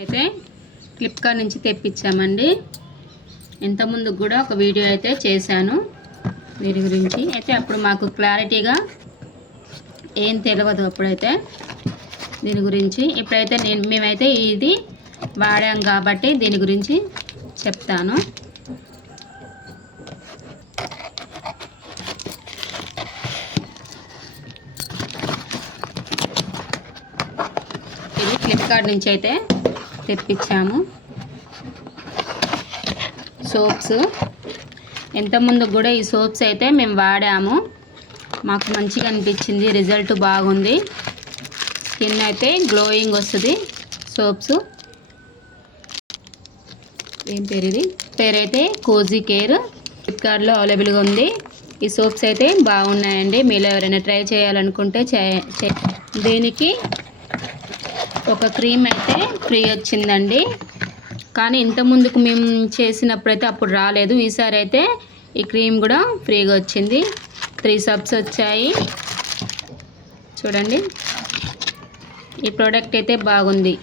అయితే ఫ్లిప్కార్ట్ నుంచి తెప్పించామండి. ఇంతకుముందు కూడా ఒక వీడియో అయితే చేశాను వీటి గురించి. అయితే అప్పుడు మాకు క్లారిటీగా ఏం తెలియదు అప్పుడైతే దీని గురించి. ఇప్పుడైతే మేమైతే ఇది వాడాం కాబట్టి దీని గురించి చెప్తాను. ఇది ఫ్లిప్కార్ట్ నుంచి అయితే తెప్పించాము. సోప్స్ ఇంతకుముందు కూడా ఈ సోప్స్ అయితే మేము వాడాము. మాకు మంచిగా అనిపించింది, రిజల్ట్ బాగుంది. స్కిన్ అయితే గ్లోయింగ్ వస్తుంది. సోప్స్ ఏం పేరు, ఇది పేరైతే కోజీ కేర్. ఫ్లిప్కార్ట్లో అవైలబుల్గా ఉంది. ఈ సోప్స్ అయితే బాగున్నాయండి. మీరు ఎవరైనా ట్రై చేయాలనుకుంటే దీనికి ఒక క్రీమ్ అయితే ఫ్రీ వచ్చిందండి. కానీ ఇంతకుముందుకు మేము చేసినప్పుడైతే అప్పుడు రాలేదు. ఈసారి అయితే ఈ క్రీమ్ కూడా ఫ్రీగా వచ్చింది. 3 సబ్స్ వచ్చాయి. చూడండి, ఈ ప్రోడక్ట్ అయితే బాగుంది.